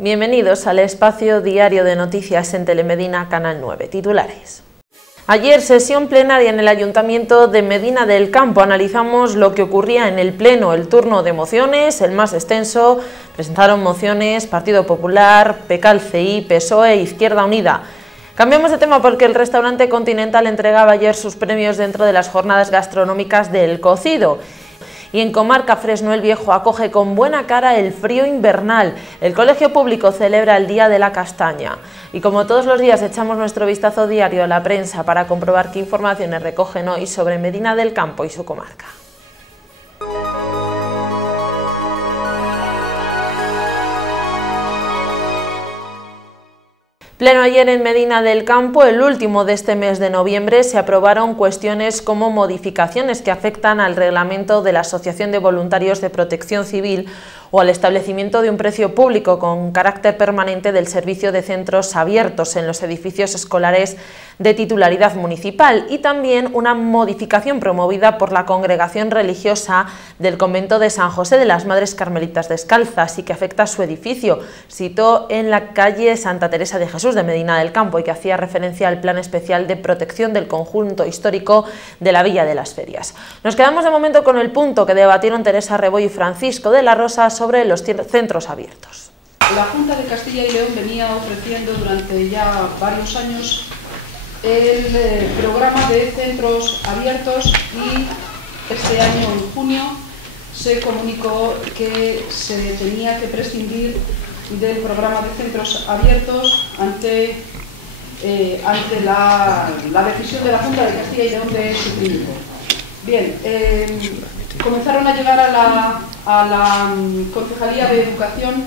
Bienvenidos al espacio diario de noticias en Telemedina Canal 9. Titulares. Ayer, sesión plenaria en el Ayuntamiento de Medina del Campo. Analizamos lo que ocurría en el Pleno, el turno de mociones, el más extenso. Presentaron mociones Partido Popular, PCAL-CI, PSOE e Izquierda Unida. Cambiamos de tema porque el restaurante Continental entregaba ayer sus premios dentro de las jornadas gastronómicas del cocido. Y en Comarca Fresno el Viejo acoge con buena cara el frío invernal. El colegio público celebra el Día de la Castaña. Y como todos los días echamos nuestro vistazo diario a la prensa para comprobar qué informaciones recogen hoy sobre Medina del Campo y su comarca. Pleno ayer en Medina del Campo, el último de este mes de noviembre, se aprobaron cuestiones como modificaciones que afectan al reglamento de la Asociación de Voluntarios de Protección Civil o al establecimiento de un precio público con carácter permanente del servicio de centros abiertos en los edificios escolares de titularidad municipal y también una modificación promovida por la congregación religiosa del convento de San José de las Madres Carmelitas Descalzas y que afecta a su edificio, situado en la calle Santa Teresa de Jesús de Medina del Campo y que hacía referencia al plan especial de protección del conjunto histórico de la Villa de las Ferias. Nos quedamos de momento con el punto que debatieron Teresa Rebollo y Francisco de la Rosa sobre los centros abiertos. La Junta de Castilla y León venía ofreciendo durante ya varios años el programa de centros abiertos y este año, en junio, se comunicó que se tenía que prescindir del programa de centros abiertos ante la decisión de la Junta de Castilla y León de suprimirlo. Bien, comenzaron a llegar a la Concejalía de Educación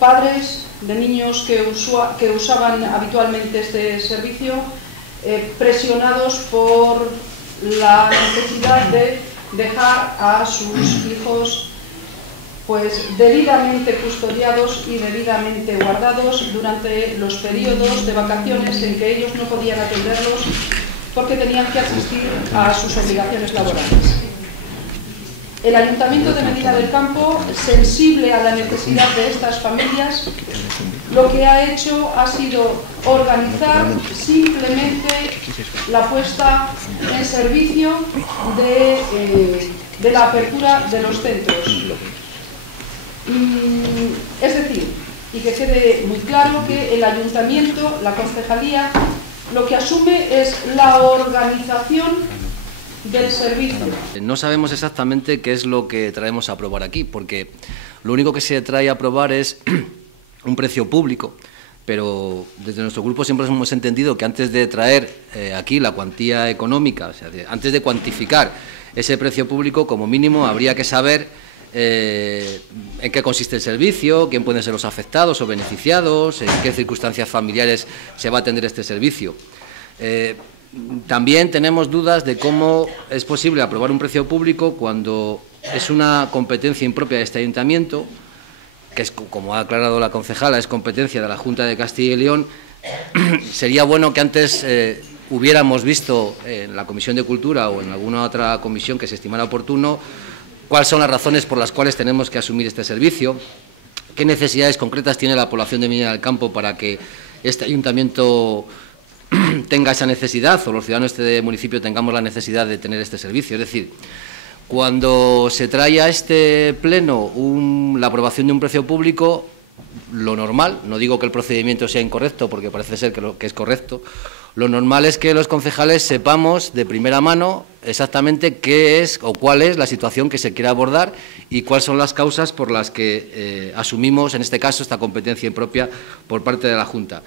padres de niños que usaban habitualmente este servicio, presionados por la necesidad de dejar a sus hijos pues debidamente custodiados y debidamente guardados durante los periodos de vacaciones en que ellos no podían atenderlos porque tenían que asistir a sus obligaciones laborales. El Ayuntamiento de Medina del Campo, sensible a la necesidad de estas familias, lo que ha hecho ha sido organizar simplemente la puesta en servicio de la apertura de los centros. Es decir, y que quede muy claro que el Ayuntamiento, la Concejalía, lo que asume es la organización del servicio. No sabemos exactamente qué es lo que traemos a aprobar aquí, porque lo único que se trae a aprobar es un precio público, pero desde nuestro grupo siempre hemos entendido que antes de traer aquí la cuantía económica, o sea, antes de cuantificar ese precio público, como mínimo habría que saber en qué consiste el servicio, quién pueden ser los afectados o beneficiados, en qué circunstancias familiares se va a atender este servicio. También tenemos dudas de cómo es posible aprobar un precio público cuando es una competencia impropia de este ayuntamiento, que es, como ha aclarado la concejala, es competencia de la Junta de Castilla y León. Sería bueno que antes hubiéramos visto en la Comisión de Cultura o en alguna otra comisión que se estimara oportuno cuáles son las razones por las cuales tenemos que asumir este servicio, qué necesidades concretas tiene la población de Medina del Campo para que este ayuntamiento tenga esa necesidad o los ciudadanos de este municipio tengamos la necesidad de tener este servicio. Es decir, cuando se trae a este pleno la aprobación de un precio público, lo normal, no digo que el procedimiento sea incorrecto porque parece ser que es correcto, lo normal es que los concejales sepamos de primera mano exactamente qué es o cuál es la situación que se quiere abordar y cuáles son las causas por las que asumimos, en este caso, esta competencia impropia por parte de la Junta.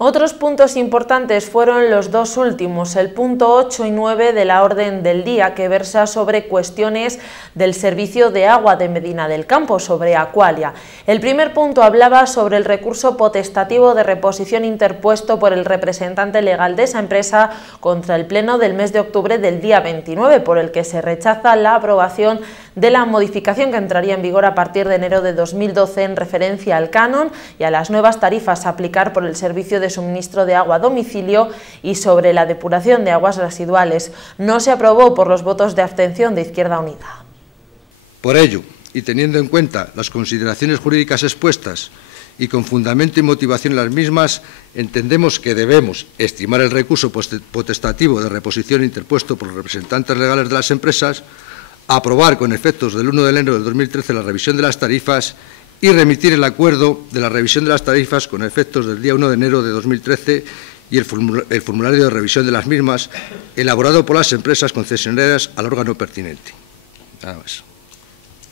Otros puntos importantes fueron los dos últimos, el punto 8 y 9 de la orden del día, que versa sobre cuestiones del servicio de agua de Medina del Campo, sobre Aqualia. El primer punto hablaba sobre el recurso potestativo de reposición interpuesto por el representante legal de esa empresa contra el pleno del mes de octubre del día 29, por el que se rechaza la aprobación de la modificación que entraría en vigor a partir de enero de 2012 en referencia al canon y a las nuevas tarifas a aplicar por el servicio de suministro de agua a domicilio y sobre la depuración de aguas residuales. No se aprobó por los votos de abstención de Izquierda Unida. Por ello, y teniendo en cuenta las consideraciones jurídicas expuestas y con fundamento y motivación en las mismas, entendemos que debemos estimar el recurso potestativo de reposición interpuesto por los representantes legales de las empresas, aprobar con efectos del 1 de enero de 2013 la revisión de las tarifas y remitir el acuerdo de la revisión de las tarifas con efectos del día 1 de enero de 2013 y el formulario de revisión de las mismas elaborado por las empresas concesionarias al órgano pertinente. Nada más.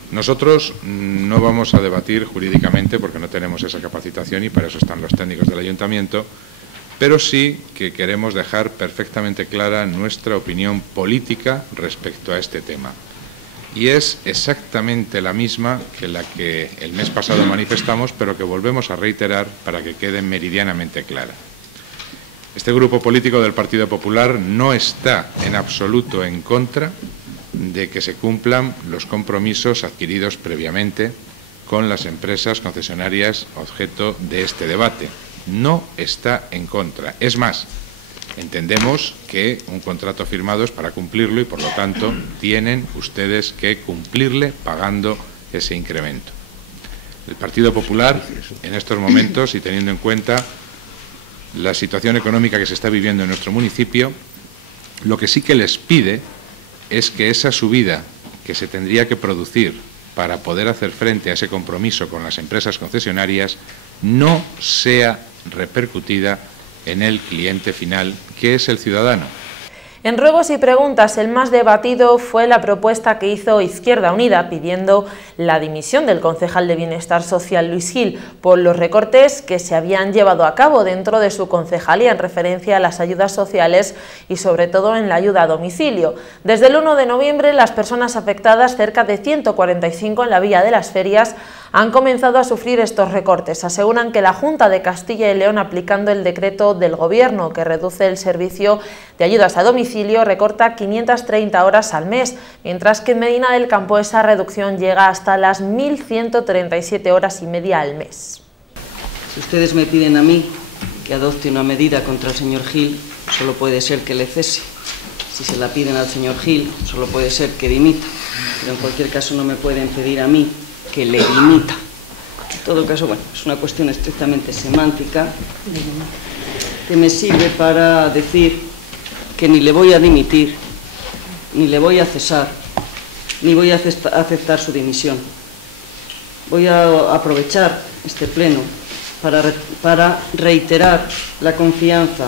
Nosotros no vamos a debatir jurídicamente porque no tenemos esa capacitación y para eso están los técnicos del Ayuntamiento, pero sí que queremos dejar perfectamente clara nuestra opinión política respecto a este tema. Y es exactamente la misma que la que el mes pasado manifestamos, pero que volvemos a reiterar para que quede meridianamente clara. Este grupo político del Partido Popular no está en absoluto en contra de que se cumplan los compromisos adquiridos previamente con las empresas concesionarias objeto de este debate. No está en contra. Es más, entendemos que un contrato firmado es para cumplirlo y, por lo tanto, tienen ustedes que cumplirle pagando ese incremento. El Partido Popular, en estos momentos, y teniendo en cuenta la situación económica que se está viviendo en nuestro municipio, lo que sí que les pide es que esa subida que se tendría que producir para poder hacer frente a ese compromiso con las empresas concesionarias no sea repercutida en el cliente final, que es el ciudadano. En ruegos y preguntas, el más debatido fue la propuesta que hizo Izquierda Unida pidiendo la dimisión del concejal de Bienestar Social Luis Gil por los recortes que se habían llevado a cabo dentro de su concejalía en referencia a las ayudas sociales y sobre todo en la ayuda a domicilio. Desde el 1 de noviembre las personas afectadas, cerca de 145 en la Villa de las Ferias, han comenzado a sufrir estos recortes. Aseguran que la Junta de Castilla y León, aplicando el decreto del Gobierno que reduce el servicio de ayudas a domicilio, recorta 530 horas al mes, mientras que en Medina del Campo esa reducción llega hasta las 1.137 horas y media al mes. Si ustedes me piden a mí que adopte una medida contra el señor Gil, solo puede ser que le cese. Si se la piden al señor Gil, solo puede ser que dimita. Pero en cualquier caso no me pueden pedir a mí que le dimita. En todo caso, bueno, es una cuestión estrictamente semántica que me sirve para decir que ni le voy a dimitir, ni le voy a cesar, ni voy a aceptar su dimisión. Voy a aprovechar este pleno para reiterar la confianza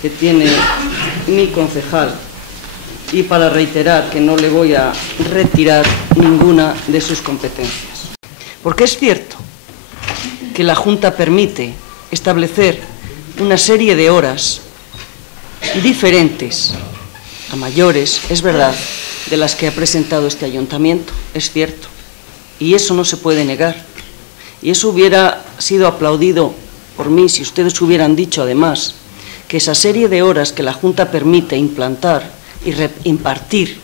que tiene mi concejal y para reiterar que no le voy a retirar ninguna de sus competencias. Porque es cierto que la Junta permite establecer una serie de horas diferentes a mayores, es verdad, de las que ha presentado este ayuntamiento, es cierto, y eso no se puede negar. Y eso hubiera sido aplaudido por mí si ustedes hubieran dicho, además, que esa serie de horas que la Junta permite implantar y impartir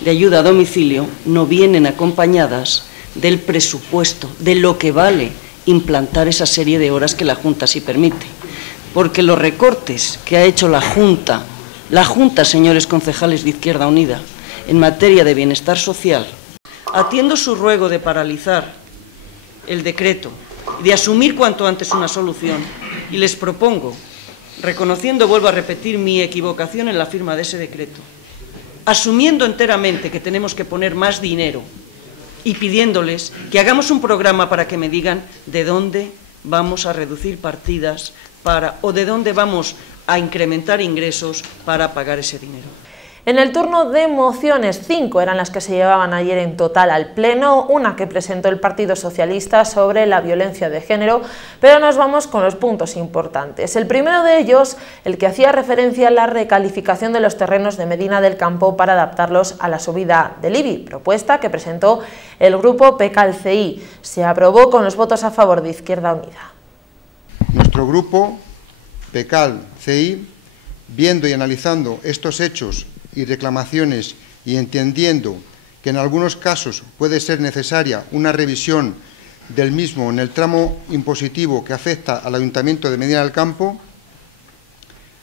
de ayuda a domicilio no vienen acompañadas del presupuesto, de lo que vale implantar esa serie de horas que la Junta sí permite. Porque los recortes que ha hecho la Junta, señores concejales de Izquierda Unida, en materia de bienestar social, atiendo su ruego de paralizar el decreto y de asumir cuanto antes una solución, y les propongo, reconociendo, vuelvo a repetir, mi equivocación en la firma de ese decreto, asumiendo enteramente que tenemos que poner más dinero y pidiéndoles que hagamos un programa para que me digan de dónde vamos a reducir partidas o de dónde vamos a incrementar ingresos para pagar ese dinero. En el turno de mociones, 5 eran las que se llevaban ayer en total al Pleno, una que presentó el Partido Socialista sobre la violencia de género, pero nos vamos con los puntos importantes. El primero de ellos, el que hacía referencia a la recalificación de los terrenos de Medina del Campo para adaptarlos a la subida del IBI, propuesta que presentó el grupo PECAL-CI. Se aprobó con los votos a favor de Izquierda Unida. Nuestro grupo PECAL-CI, viendo y analizando estos hechos y reclamaciones y entendiendo que en algunos casos puede ser necesaria una revisión del mismo en el tramo impositivo que afecta al Ayuntamiento de Medina del Campo,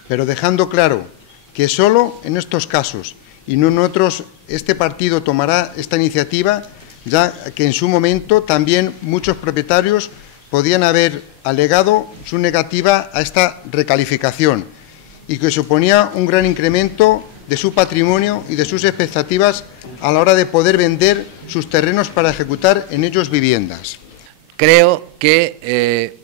pero dejando claro que solo en estos casos y no en otros este partido tomará esta iniciativa ya que en su momento también muchos propietarios podían haber alegado su negativa a esta recalificación y que suponía un gran incremento de su patrimonio y de sus expectativas a la hora de poder vender sus terrenos para ejecutar en ellos viviendas. Creo que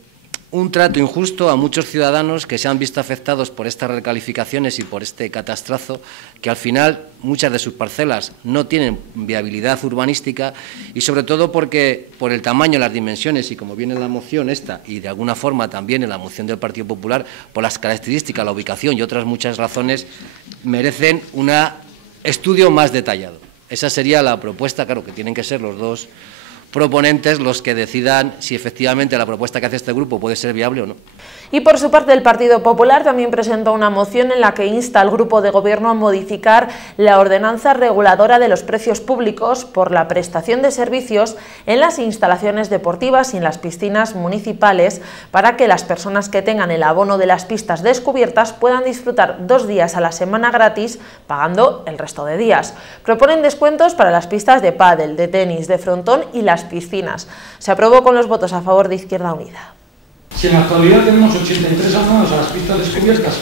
un trato injusto a muchos ciudadanos que se han visto afectados por estas recalificaciones y por este catastrazo, que al final muchas de sus parcelas no tienen viabilidad urbanística y sobre todo porque por el tamaño, las dimensiones y como viene en la moción esta y de alguna forma también en la moción del Partido Popular, por las características, la ubicación y otras muchas razones, merecen un estudio más detallado. Esa sería la propuesta, claro, que tienen que ser los dos proponentes los que decidan si efectivamente la propuesta que hace este grupo puede ser viable o no. Y por su parte el Partido Popular también presentó una moción en la que insta al Grupo de Gobierno a modificar la ordenanza reguladora de los precios públicos por la prestación de servicios en las instalaciones deportivas y en las piscinas municipales para que las personas que tengan el abono de las pistas descubiertas puedan disfrutar 2 días a la semana gratis pagando el resto de días. Proponen descuentos para las pistas de pádel, de tenis, de frontón y las piscinas. Se aprobó con los votos a favor de Izquierda Unida. Si en la actualidad tenemos 83 abonados a las pistas descubiertas,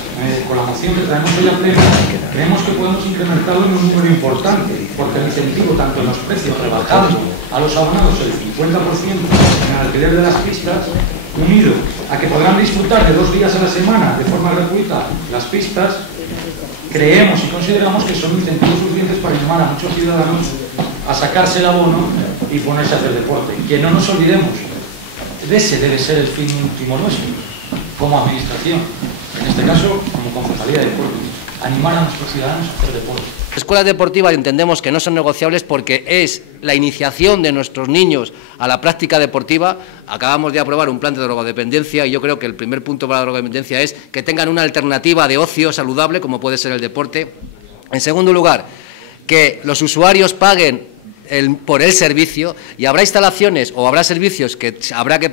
con la moción que traemos hoy a pleno, creemos que podemos incrementarlo en un número importante, porque el incentivo tanto en los precios rebajando a los abonados el 50% en el alquiler de las pistas, unido a que podrán disfrutar de 2 días a la semana de forma gratuita las pistas, creemos y consideramos que son incentivos suficientes para animar a muchos ciudadanos a sacarse el abono y ponerse a hacer deporte. Y que no nos olvidemos, ese debe ser el fin último nuestro, como administración, en este caso como Concejalía de Deportes, animar a nuestros ciudadanos a hacer deporte. Escuelas deportivas entendemos que no son negociables porque es la iniciación de nuestros niños a la práctica deportiva. Acabamos de aprobar un plan de drogodependencia y yo creo que el primer punto para la drogodependencia es que tengan una alternativa de ocio saludable como puede ser el deporte. En segundo lugar, que los usuarios paguen por el servicio y habrá instalaciones o habrá servicios que habrá que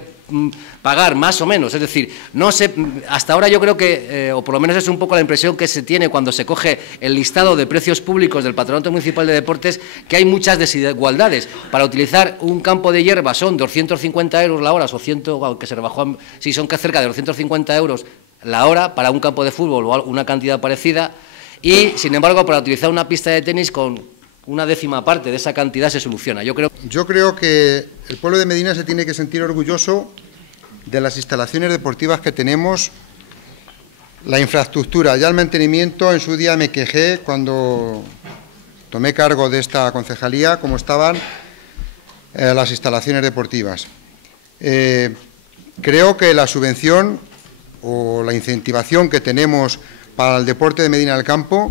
pagar más o menos, es decir, no sé, hasta ahora yo creo que, o por lo menos es un poco la impresión que se tiene cuando se coge el listado de precios públicos del Patronato Municipal de Deportes, que hay muchas desigualdades. Para utilizar un campo de hierba son 250 euros la hora, o 100, aunque se rebajó, sí, son cerca de 250 euros la hora para un campo de fútbol o una cantidad parecida, y sin embargo para utilizar una pista de tenis con una décima parte de esa cantidad se soluciona. Yo creo que el pueblo de Medina se tiene que sentir orgulloso de las instalaciones deportivas que tenemos, la infraestructura, ya el mantenimiento. En su día me quejé cuando tomé cargo de esta concejalía, cómo estaban las instalaciones deportivas. Creo que la subvención o la incentivación que tenemos para el deporte de Medina del Campo,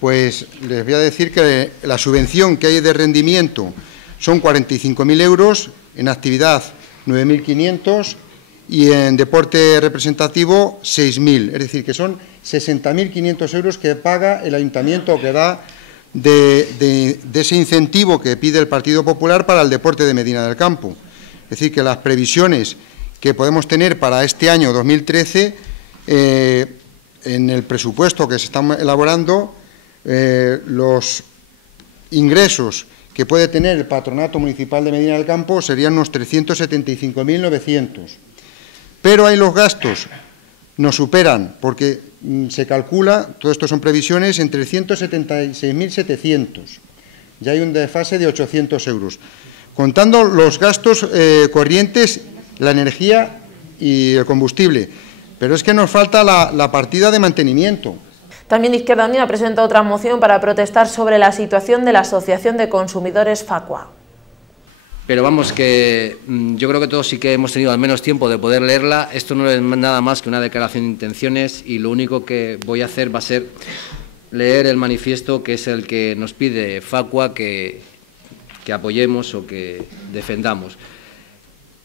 pues les voy a decir que la subvención que hay de rendimiento son 45.000 euros, en actividad 9.500 y en deporte representativo 6.000, es decir, que son 60.500 euros que paga el ayuntamiento, que da de ese incentivo que pide el Partido Popular para el deporte de Medina del Campo. Es decir, que las previsiones que podemos tener para este año 2013, en el presupuesto que se está elaborando, los ingresos que puede tener el Patronato Municipal de Medina del Campo serían unos 375.900. Pero ahí los gastos nos superan, porque se calcula, todo esto son previsiones, en 376.700. Ya hay un desfase de 800 euros. Contando los gastos corrientes, la energía y el combustible. Pero es que nos falta la partida de mantenimiento. También Izquierda Unida presenta otra moción para protestar sobre la situación de la Asociación de Consumidores Facua. Pero vamos, que yo creo que todos sí que hemos tenido al menos tiempo de poder leerla. Esto no es nada más que una declaración de intenciones y lo único que voy a hacer va a ser leer el manifiesto, que es el que nos pide Facua que apoyemos o que defendamos.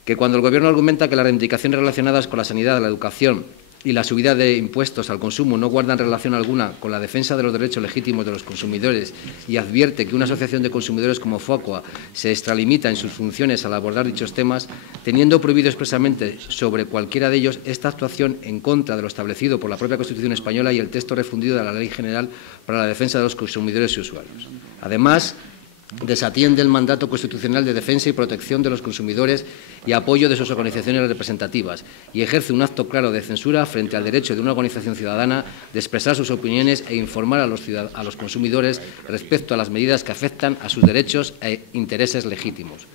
Que cuando el Gobierno argumenta que las reivindicaciones relacionadas con la sanidad, la educación y la subida de impuestos al consumo no guardan relación alguna con la defensa de los derechos legítimos de los consumidores y advierte que una asociación de consumidores como Facua se extralimita en sus funciones al abordar dichos temas, teniendo prohibido expresamente sobre cualquiera de ellos esta actuación en contra de lo establecido por la propia Constitución española y el texto refundido de la Ley General para la Defensa de los Consumidores y Usuarios. Además, desatiende el mandato constitucional de defensa y protección de los consumidores y apoyo de sus organizaciones representativas y ejerce un acto claro de censura frente al derecho de una organización ciudadana de expresar sus opiniones e informar a los consumidores respecto a las medidas que afectan a sus derechos e intereses legítimos.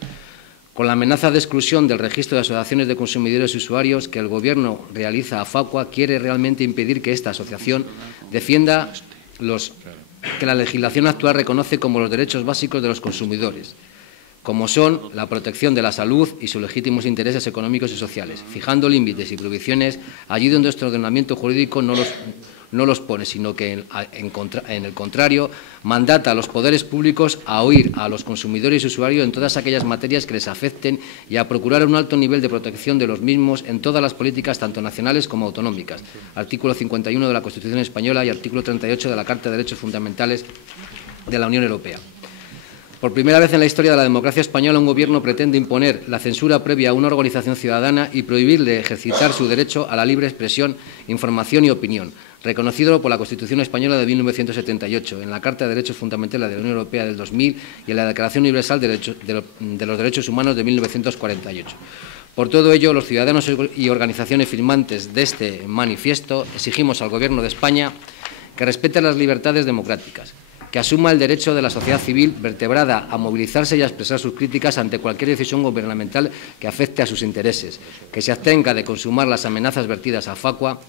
Con la amenaza de exclusión del registro de asociaciones de consumidores y usuarios que el Gobierno realiza a Facua, quiere realmente impedir que esta asociación defienda que la legislación actual reconoce como los derechos básicos de los consumidores, como son la protección de la salud y sus legítimos intereses económicos y sociales, fijando límites y prohibiciones allí donde nuestro ordenamiento jurídico no los pone, sino que, en el contrario, mandata a los poderes públicos a oír a los consumidores y usuarios en todas aquellas materias que les afecten y a procurar un alto nivel de protección de los mismos en todas las políticas, tanto nacionales como autonómicas. Artículo 51 de la Constitución española y artículo 38 de la Carta de Derechos Fundamentales de la Unión Europea. Por primera vez en la historia de la democracia española, un Gobierno pretende imponer la censura previa a una organización ciudadana y prohibirle ejercitar su derecho a la libre expresión, información y opinión, reconocido por la Constitución española de 1978, en la Carta de Derechos Fundamentales de la Unión Europea del 2000 y en la Declaración Universal de los Derechos Humanos de 1948. Por todo ello, los ciudadanos y organizaciones firmantes de este manifiesto exigimos al Gobierno de España que respete las libertades democráticas, que asuma el derecho de la sociedad civil vertebrada a movilizarse y a expresar sus críticas ante cualquier decisión gubernamental que afecte a sus intereses, que se abstenga de consumar las amenazas vertidas a Facua,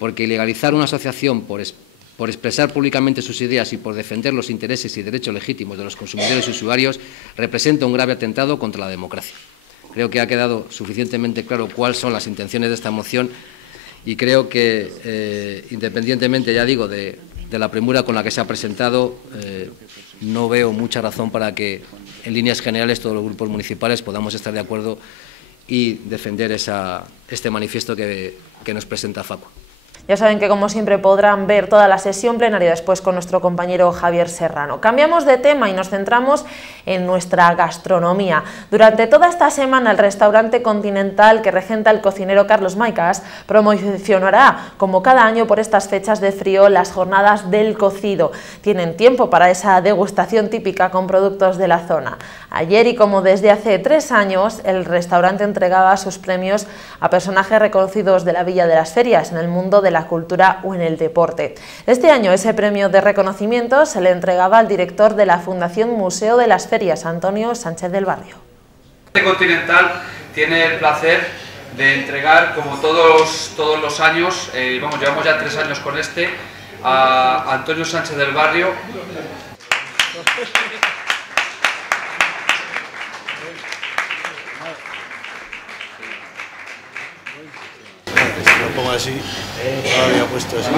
porque ilegalizar una asociación por expresar públicamente sus ideas y por defender los intereses y derechos legítimos de los consumidores y usuarios representa un grave atentado contra la democracia. Creo que ha quedado suficientemente claro cuáles son las intenciones de esta moción y creo que, independientemente, ya digo, de la premura con la que se ha presentado, no veo mucha razón para que, en líneas generales, todos los grupos municipales podamos estar de acuerdo y defender este manifiesto que nos presenta Facua. Ya saben que, como siempre, podrán ver toda la sesión plenaria después con nuestro compañero Javier Serrano. Cambiamos de tema y nos centramos en nuestra gastronomía. Durante toda esta semana, el restaurante Continental que regenta el cocinero Carlos Maicas promocionará, como cada año por estas fechas de frío, las jornadas del cocido. Tienen tiempo para esa degustación típica con productos de la zona. Ayer, y como desde hace 3 años, el restaurante entregaba sus premios a personajes reconocidos de la Villa de las Ferias en el mundo de la cultura o en el deporte. Este año ese premio de reconocimiento se le entregaba al director de la Fundación Museo de las Ferias, Antonio Sánchez del Barrio. Este Continental tiene el placer de entregar, como todos los años, llevamos ya 3 años con a Antonio Sánchez del Barrio. Lo pongo así, no lo había puesto así.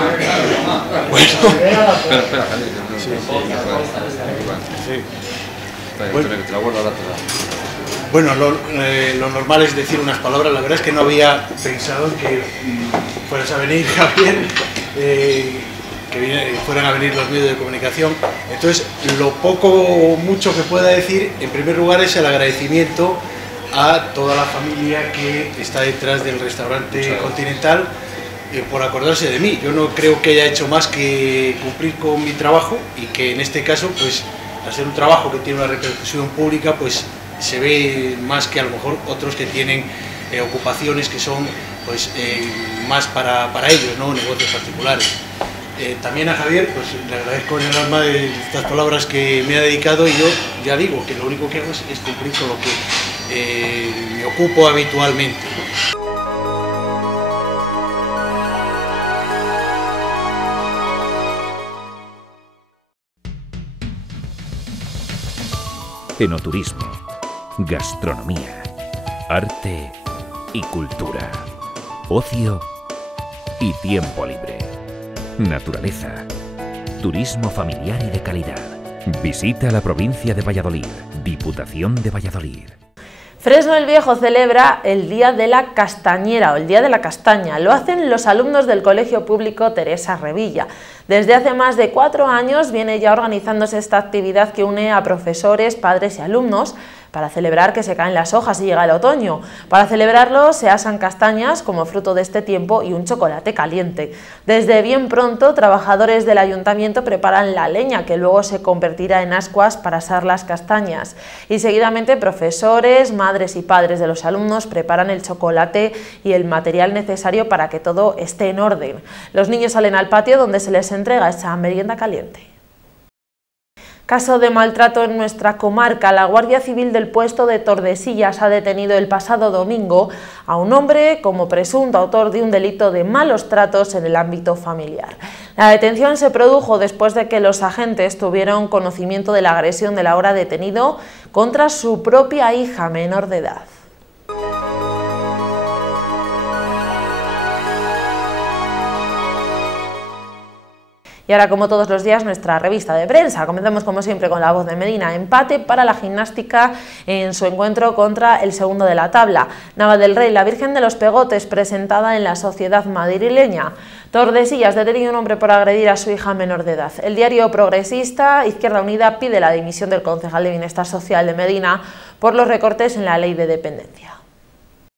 Bueno. Espera, Bueno, lo normal es decir unas palabras. La verdad es que no había pensado que fueras a venir, Javier, que fueran a venir los medios de comunicación. Entonces, lo poco o mucho que pueda decir, en primer lugar, es el agradecimiento a toda la familia que está detrás del restaurante Continental por acordarse de mí. Yo no creo que haya hecho más que cumplir con mi trabajo y que en este caso, pues, al ser un trabajo que tiene una repercusión pública, pues se ve más que a lo mejor otros que tienen ocupaciones que son pues más para ellos, ¿no? Negocios particulares. También a Javier, pues le agradezco en el alma de estas palabras que me ha dedicado, y yo ya digo que lo único que hago es cumplir con lo que me ocupo habitualmente. Enoturismo, gastronomía, arte y cultura, ocio y tiempo libre, naturaleza, turismo familiar y de calidad. Visita la provincia de Valladolid, Diputación de Valladolid. Fresno el Viejo celebra el Día de la Castañera o el Día de la Castaña. Lo hacen los alumnos del Colegio Público Teresa Revilla. Desde hace más de 4 años viene ya organizándose esta actividad que une a profesores, padres y alumnos para celebrar que se caen las hojas y llega el otoño. Para celebrarlo se asan castañas como fruto de este tiempo y un chocolate caliente. Desde bien pronto, trabajadores del ayuntamiento preparan la leña que luego se convertirá en ascuas para asar las castañas. Y seguidamente profesores, madres y padres de los alumnos preparan el chocolate y el material necesario para que todo esté en orden. Los niños salen al patio donde se les entrega esa merienda caliente. Caso de maltrato en nuestra comarca. La Guardia Civil del puesto de Tordesillas ha detenido el pasado domingo a un hombre como presunto autor de un delito de malos tratos en el ámbito familiar. La detención se produjo después de que los agentes tuvieron conocimiento de la agresión del ahora detenido contra su propia hija menor de edad. Y ahora, como todos los días, nuestra revista de prensa. Comenzamos como siempre con La Voz de Medina. Empate para la gimnástica en su encuentro contra el segundo de la tabla. Nava del Rey, la Virgen de los Pegotes, presentada en la Sociedad madrileña. Tordesillas, detenido un hombre por agredir a su hija menor de edad. El diario progresista Izquierda Unida pide la dimisión del concejal de Bienestar Social de Medina por los recortes en la ley de dependencia.